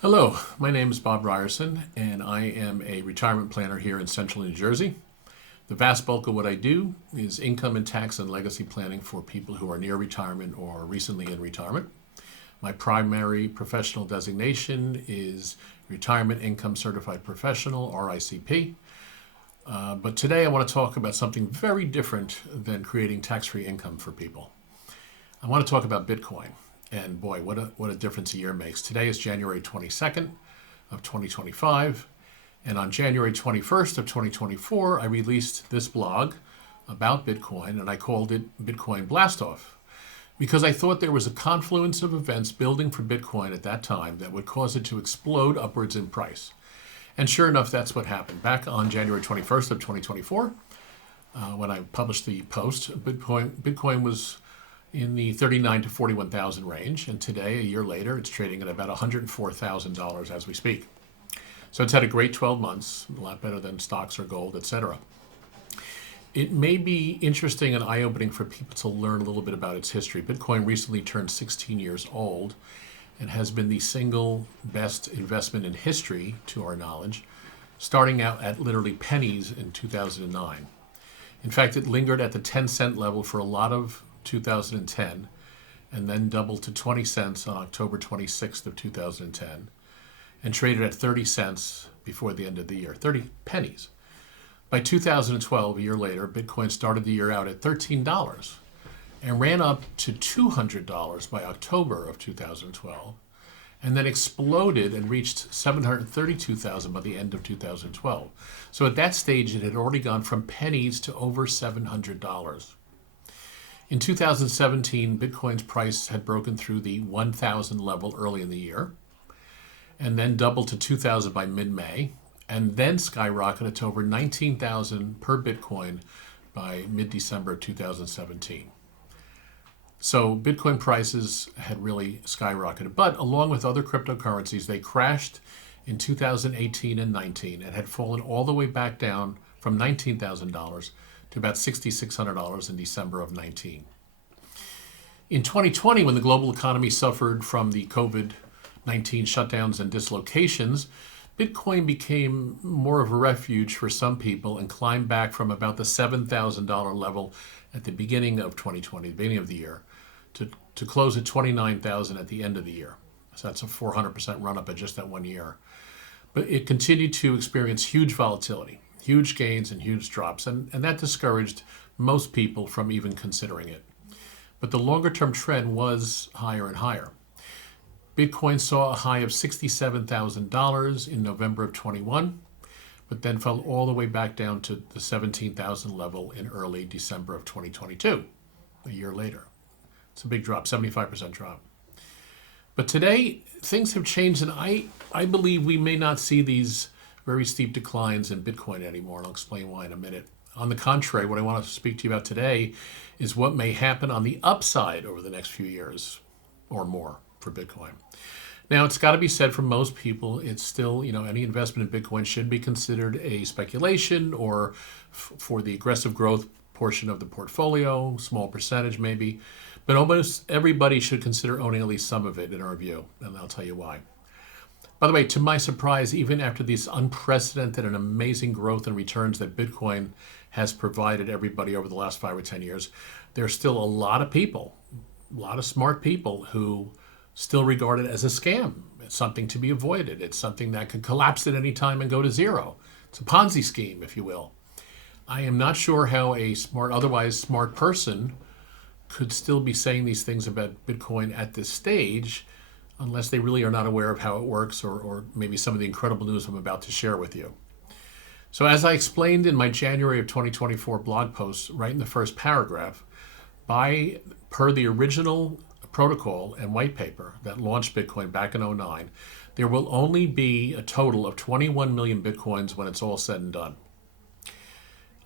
Hello, my name is Bob Ryerson, and I am a retirement planner here in central New Jersey. The vast bulk of what I do is income and tax and legacy planning for people who are near retirement or recently in retirement. My primary professional designation is Retirement Income Certified Professional, RICP. But today I want to talk about something very different than creating tax-free income for people. I want to talk about Bitcoin. And boy, what a difference a year makes. Today is January 22nd of 2025. And on January 21st of 2024, I released this blog about Bitcoin, and I called it Bitcoin BLASTOFF, because I thought there was a confluence of events building for Bitcoin at that time that would cause it to explode upwards in price. And sure enough, that's what happened. Back on January 21st of 2024, when I published the post, Bitcoin was in the 39 to 41,000 range, and today, a year later, it's trading at about $104,000 as we speak. So it's had a great 12 months, a lot better than stocks or gold, etc. It may be interesting and eye-opening for people to learn a little bit about its history. Bitcoin recently turned 16 years old and has been the single best investment in history, to our knowledge, starting out at literally pennies in 2009. In fact, it lingered at the 10-cent level for a lot of 2010, and then doubled to 20 cents on October 26th of 2010, and traded at 30 cents before the end of the year, 30 pennies. By 2012, a year later, Bitcoin started the year out at $13 and ran up to $200 by October of 2012, and then exploded and reached 732,000 by the end of 2012. So at that stage, it had already gone from pennies to over $700. In 2017, Bitcoin's price had broken through the 1,000 level early in the year, and then doubled to 2,000 by mid-May, and then skyrocketed to over 19,000 per Bitcoin by mid-December 2017. So Bitcoin prices had really skyrocketed, but along with other cryptocurrencies, they crashed in 2018 and 19 and had fallen all the way back down from $19,000 to about $6,600 in December of 19. In 2020, when the global economy suffered from the COVID-19 shutdowns and dislocations, Bitcoin became more of a refuge for some people and climbed back from about the $7,000 level at the beginning of 2020, the beginning of the year, to close at 29,000 at the end of the year. So that's a 400% run up in just that 1 year. But it continued to experience huge volatility, huge gains and huge drops, and that discouraged most people from even considering it. But the longer-term trend was higher and higher. Bitcoin saw a high of $67,000 in November of 21, but then fell all the way back down to the 17,000 level in early December of 2022, a year later. It's a big drop, 75% drop. But today, things have changed, and I believe we may not see these very steep declines in Bitcoin anymore, and I'll explain why in a minute. On the contrary, what I want to speak to you about today is what may happen on the upside over the next few years or more for Bitcoin. Now, it's got to be said for most people, it's still, any investment in Bitcoin should be considered a speculation or for the aggressive growth portion of the portfolio, small percentage maybe, but almost everybody should consider owning at least some of it in our view, and I'll tell you why. By the way, to my surprise, even after this unprecedented and amazing growth and returns that Bitcoin has provided everybody over the last 5 or 10 years, there's still a lot of people, a lot of smart people who still regard it as a scam. It's something to be avoided. It's something that could collapse at any time and go to zero. It's a Ponzi scheme, if you will. I am not sure how a otherwise smart person could still be saying these things about Bitcoin at this stage, unless they really are not aware of how it works or maybe some of the incredible news I'm about to share with you. So as I explained in my January of 2024 blog post, right in the first paragraph, per the original protocol and white paper that launched Bitcoin back in 2009, there will only be a total of 21 million Bitcoins when it's all said and done.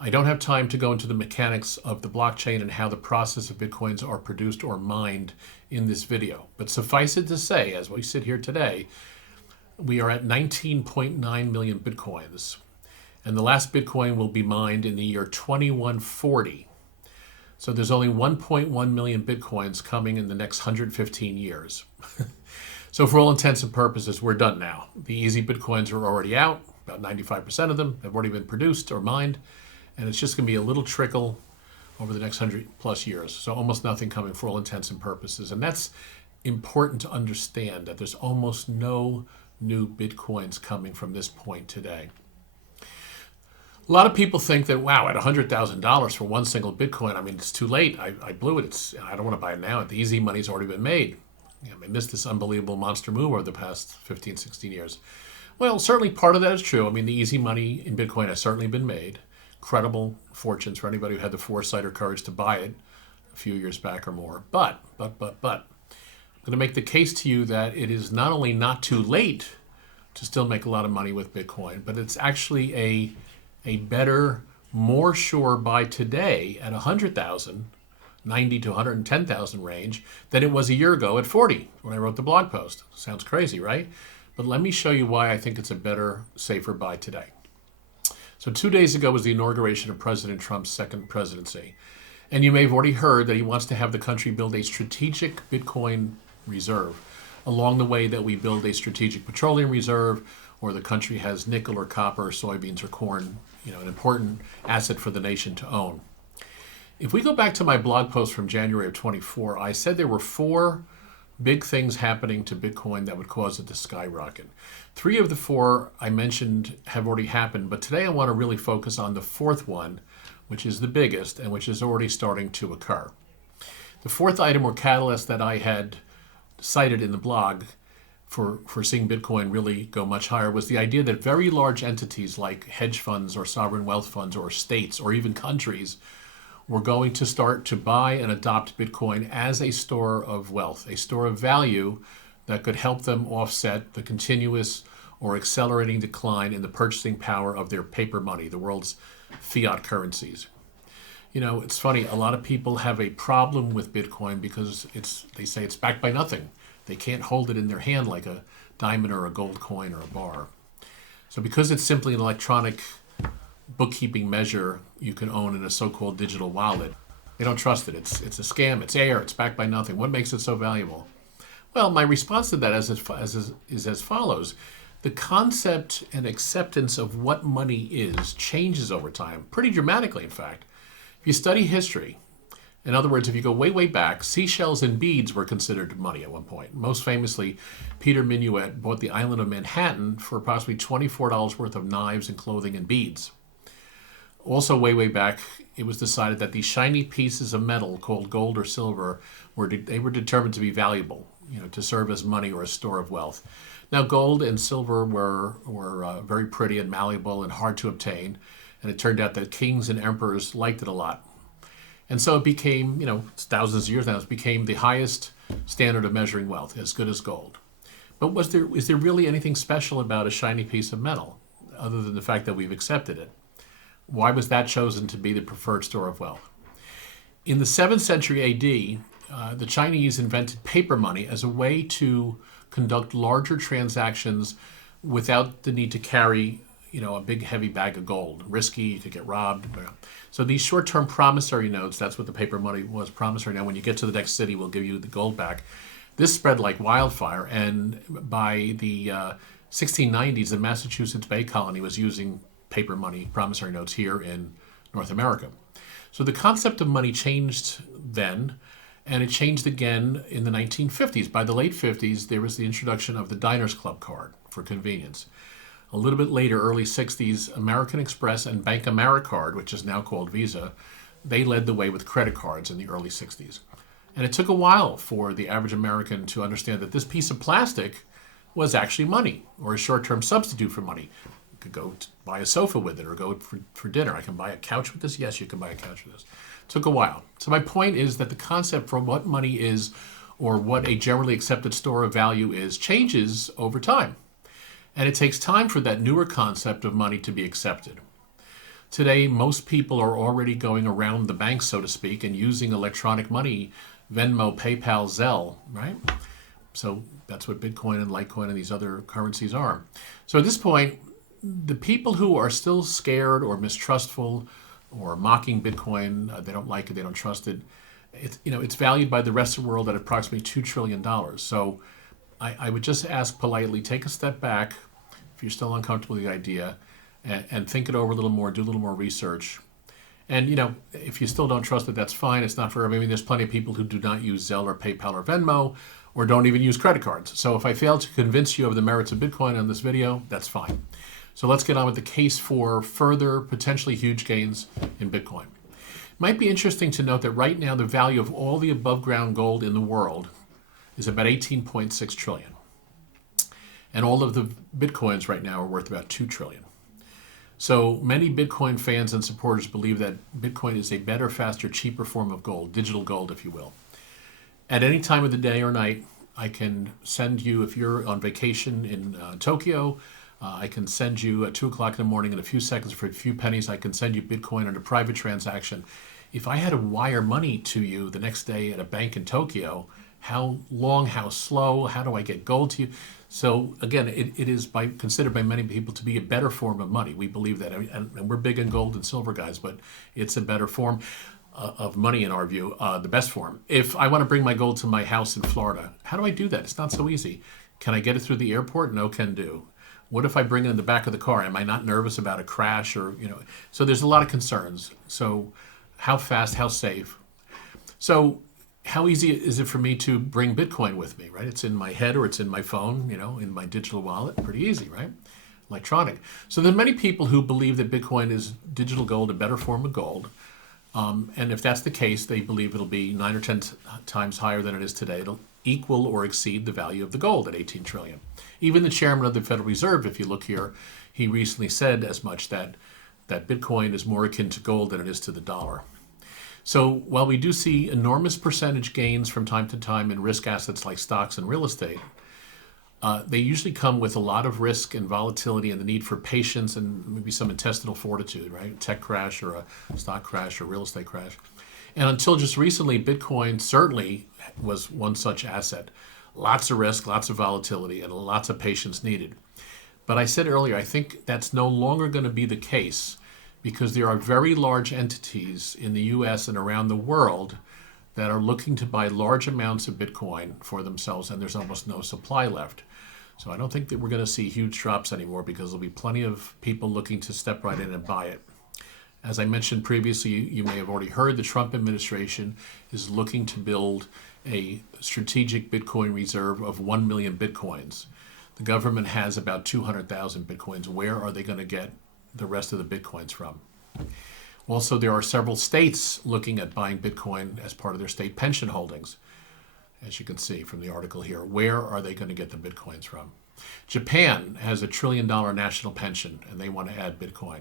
I don't have time to go into the mechanics of the blockchain and how the process of Bitcoins are produced or mined in this video. But suffice it to say, as we sit here today, we are at 19.9 million Bitcoins. And the last Bitcoin will be mined in the year 2140. So there's only 1.1 million Bitcoins coming in the next 115 years. So for all intents and purposes, we're done now. The easy Bitcoins are already out. About 95% of them have already been produced or mined. And it's just going to be a little trickle over the next 100 plus years. So almost nothing coming for all intents and purposes. And that's important to understand, that there's almost no new Bitcoins coming from this point today. A lot of people think that, wow, at $100,000 for one single Bitcoin, I mean, it's too late. I blew it. I don't want to buy it now. The easy money's already been made. I missed this unbelievable monster move over the past 15, 16 years. Well, certainly part of that is true. I mean, the easy money in Bitcoin has certainly been made. Incredible fortunes for anybody who had the foresight or courage to buy it a few years back or more. But, I'm going to make the case to you that it is not only not too late to still make a lot of money with Bitcoin, but it's actually a better, more sure buy today at 100,000, 90 to 110,000 range than it was a year ago at 40 when I wrote the blog post. Sounds crazy, right? But let me show you why I think it's a better, safer buy today. So 2 days ago was the inauguration of President Trump's second presidency. And you may have already heard that he wants to have the country build a strategic Bitcoin reserve along the way that we build a strategic petroleum reserve, or the country has nickel or copper or soybeans or corn, an important asset for the nation to own. If we go back to my blog post from January of 24, I said there were 4 big things happening to Bitcoin that would cause it to skyrocket. 3 of the 4 I mentioned have already happened, but today I want to really focus on the 4th one, which is the biggest and which is already starting to occur. The 4th item or catalyst that I had cited in the blog for seeing Bitcoin really go much higher was the idea that very large entities like hedge funds or sovereign wealth funds or states or even countries were going to start to buy and adopt Bitcoin as a store of wealth, a store of value that could help them offset the continuous or accelerating decline in the purchasing power of their paper money, the world's fiat currencies. It's funny, a lot of people have a problem with Bitcoin because they say it's backed by nothing. They can't hold it in their hand like a diamond or a gold coin or a bar. So because it's simply an electronic bookkeeping measure you can own in a so-called digital wallet, they don't trust it. It's a scam. It's air. It's backed by nothing. What makes it so valuable? Well, my response to that is as follows. The concept and acceptance of what money is changes over time, pretty dramatically, in fact. If you study history, in other words, if you go way, way back, seashells and beads were considered money at one point. Most famously, Peter Minuit bought the island of Manhattan for approximately $24 worth of knives and clothing and beads. Also, way, way back, it was decided that these shiny pieces of metal called gold or silver were determined to be valuable, to serve as money or a store of wealth. Now, gold and silver were very pretty and malleable and hard to obtain, and it turned out that kings and emperors liked it a lot. And so it became, it's thousands of years now, it became the highest standard of measuring wealth, as good as gold. But is there really anything special about a shiny piece of metal, other than the fact that we've accepted it? Why was that chosen to be the preferred store of wealth? In the 7th century AD, the Chinese invented paper money as a way to conduct larger transactions without the need to carry a big heavy bag of gold. Risky, you could get robbed. So these short-term promissory notes, that's what the paper money was, promissory. Now when you get to the next city, we'll give you the gold back. This spread like wildfire, and by the 1690s, the Massachusetts Bay Colony was using paper money, promissory notes here in North America. So the concept of money changed then, and it changed again in the 1950s. By the late 50s, there was the introduction of the Diners Club card for convenience. A little bit later, early 60s, American Express and Bank AmeriCard, which is now called Visa, they led the way with credit cards in the early 60s. And it took a while for the average American to understand that this piece of plastic was actually money, or a short-term substitute for money. You could go buy a sofa with it or go for dinner. I can buy a couch with this? Yes, you can buy a couch with this. It took a while. So my point is that the concept for what money is, or what a generally accepted store of value is, changes over time. And it takes time for that newer concept of money to be accepted. Today, most people are already going around the bank, so to speak, and using electronic money, Venmo, PayPal, Zelle, right? So that's what Bitcoin and Litecoin and these other currencies are. So at this point, the people who are still scared or mistrustful or mocking Bitcoin, they don't like it, they don't trust it, it's valued by the rest of the world at approximately $2 trillion. So I would just ask politely, take a step back if you're still uncomfortable with the idea, and think it over a little more, do a little more research. And, if you still don't trust it, that's fine. It's not for everybody. I mean, there's plenty of people who do not use Zelle or PayPal or Venmo, or don't even use credit cards. So if I fail to convince you of the merits of Bitcoin on this video, that's fine. So let's get on with the case for further potentially huge gains in Bitcoin. It might be interesting to note that right now the value of all the above ground gold in the world is about 18.6 trillion. And all of the Bitcoins right now are worth about 2 trillion. So many Bitcoin fans and supporters believe that Bitcoin is a better, faster, cheaper form of gold, digital gold, if you will. At any time of the day or night, I can send you, if you're on vacation in Tokyo, I can send you at 2 o'clock in the morning in a few seconds for a few pennies. I can send you Bitcoin on a private transaction. If I had to wire money to you the next day at a bank in Tokyo, how long, how slow, how do I get gold to you? So again, it is considered by many people to be a better form of money. We believe that, and we're big on gold and silver guys, but it's a better form of money in our view, the best form. If I want to bring my gold to my house in Florida, how do I do that? It's not so easy. Can I get it through the airport? No, can do. What if I bring it in the back of the car? Am I not nervous about a crash or, So there's a lot of concerns. So how fast, how safe? So how easy is it for me to bring Bitcoin with me, right? It's in my head or it's in my phone, in my digital wallet. Pretty easy, right? Electronic. So there are many people who believe that Bitcoin is digital gold, a better form of gold. And if that's the case, they believe it'll be 9 or 10 times higher than it is today. It'll equal or exceed the value of the gold at 18 trillion. Even the chairman of the Federal Reserve, if you look here, he recently said as much that Bitcoin is more akin to gold than it is to the dollar. So while we do see enormous percentage gains from time to time in risk assets like stocks and real estate, they usually come with a lot of risk and volatility and the need for patience and maybe some intestinal fortitude, right? Tech crash or a stock crash or real estate crash. And until just recently, Bitcoin certainly was one such asset. Lots of risk, lots of volatility, and lots of patience needed. But I said earlier, I think that's no longer going to be the case because there are very large entities in the US and around the world that are looking to buy large amounts of Bitcoin for themselves, and there's almost no supply left. So I don't think that we're going to see huge drops anymore because there'll be plenty of people looking to step right in and buy it. As I mentioned previously, you may have already heard the Trump administration is looking to build a strategic Bitcoin reserve of 1 million Bitcoins. The government has about 200,000 Bitcoins. Where are they going to get the rest of the Bitcoins from? Also, there are several states looking at buying Bitcoin as part of their state pension holdings. As you can see from the article here, where are they going to get the Bitcoins from? Japan has $1 trillion national pension, and they want to add Bitcoin.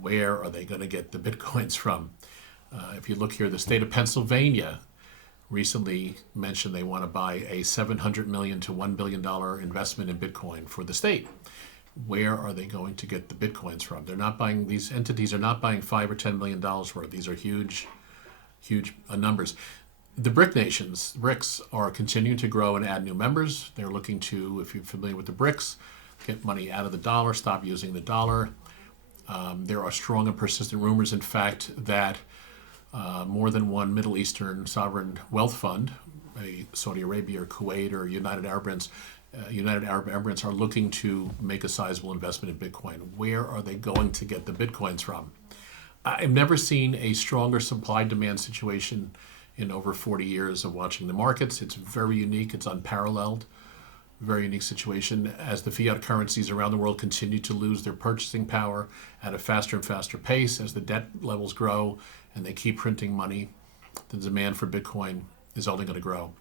Where are they going to get the Bitcoins from? If you look here, the state of Pennsylvania recently mentioned they want to buy a $700 million to $1 billion investment in Bitcoin for the state. Where are they going to get the Bitcoins from? They're not buying, these entities are not buying $5 or $10 million worth. These are huge numbers. The BRIC nations, BRICS, are continuing to grow and add new members. They're looking to, if you're familiar with the BRICS, get money out of the dollar, stop using the dollar. There are strong and persistent rumors, in fact, that more than one Middle Eastern sovereign wealth fund, Saudi Arabia or Kuwait or United Arab Emirates, are looking to make a sizable investment in Bitcoin. Where are they going to get the Bitcoins from? I've never seen a stronger supply-demand situation in over 40 years of watching the markets. It's very unique. It's unparalleled. Very unique situation as the fiat currencies around the world continue to lose their purchasing power at a faster and faster pace. As the debt levels grow and they keep printing money, the demand for Bitcoin is only going to grow.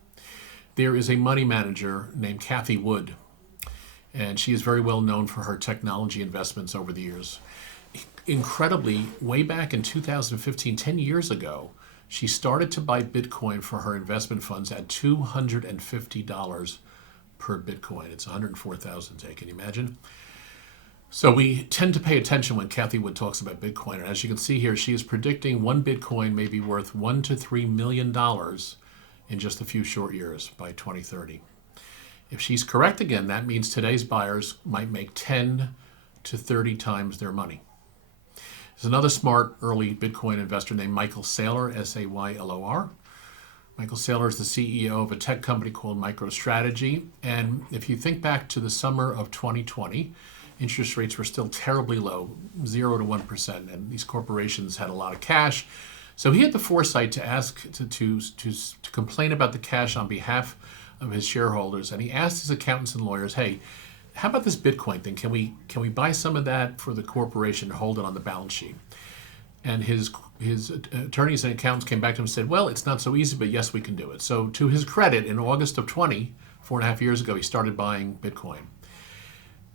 There is a money manager named Cathie Wood, and she is very well known for her technology investments over the years. Incredibly, way back in 2015, 10 years ago, she started to buy Bitcoin for her investment funds at $250 per Bitcoin. It's 104,000 today. Can you imagine? So we tend to pay attention when Cathie Wood talks about Bitcoin. And as you can see here, she is predicting one Bitcoin may be worth $1 to $3 million in just a few short years by 2030. If she's correct again, that means today's buyers might make 10 to 30 times their money. There's another smart early Bitcoin investor named Michael Saylor, Saylor. Michael Saylor is the CEO of a tech company called MicroStrategy. And if you think back to the summer of 2020, interest rates were still terribly low, 0 to 1%. And these corporations had a lot of cash. So he had the foresight to ask to complain about the cash on behalf of his shareholders. And he asked his accountants and lawyers, hey, how about this Bitcoin thing? Can we buy some of that for the corporation and hold it on the balance sheet? And his attorneys and accountants came back to him and said, well, it's not so easy, but yes, we can do it. So to his credit, in August of 4.5 years ago, he started buying Bitcoin.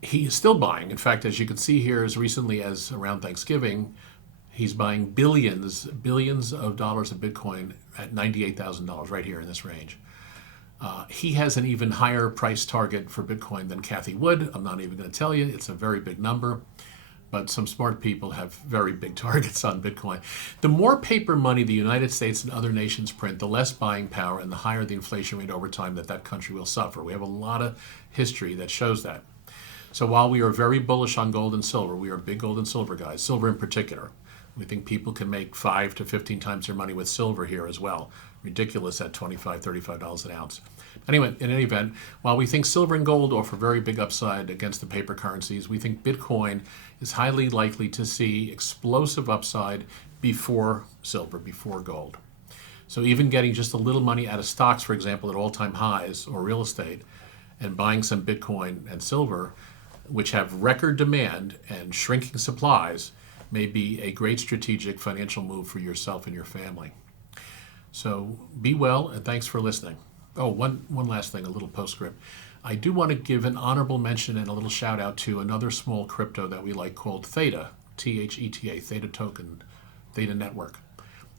He is still buying. In fact, as you can see here, as recently as around Thanksgiving, he's buying billions of dollars of Bitcoin at $98,000 right here in this range. He has an even higher price target for Bitcoin than Cathie Wood. I'm not even going to tell you. It's a very big number. But some smart people have very big targets on Bitcoin. The more paper money the United States and other nations print, the less buying power and the higher the inflation rate over time that country will suffer. We have a lot of history that shows that. So while we are very bullish on gold and silver, we are big gold and silver guys, silver in particular. We think people can make 5 to 15 times their money with silver here as well. Ridiculous at $25, $35 an ounce. Anyway, in any event, while we think silver and gold offer very big upside against the paper currencies, we think Bitcoin is highly likely to see explosive upside before silver, before gold. So even getting just a little money out of stocks, for example, at all-time highs or real estate, and buying some Bitcoin and silver, which have record demand and shrinking supplies, may be a great strategic financial move for yourself and your family. So be well, and thanks for listening. Oh, one last thing, a little postscript. I do want to give an honorable mention and a little shout out to another small crypto that we like called Theta, Theta, Theta Token, Theta Network.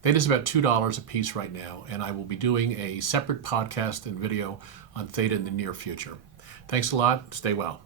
Theta is about $2 a piece right now, and I will be doing a separate podcast and video on Theta in the near future. Thanks a lot. Stay well.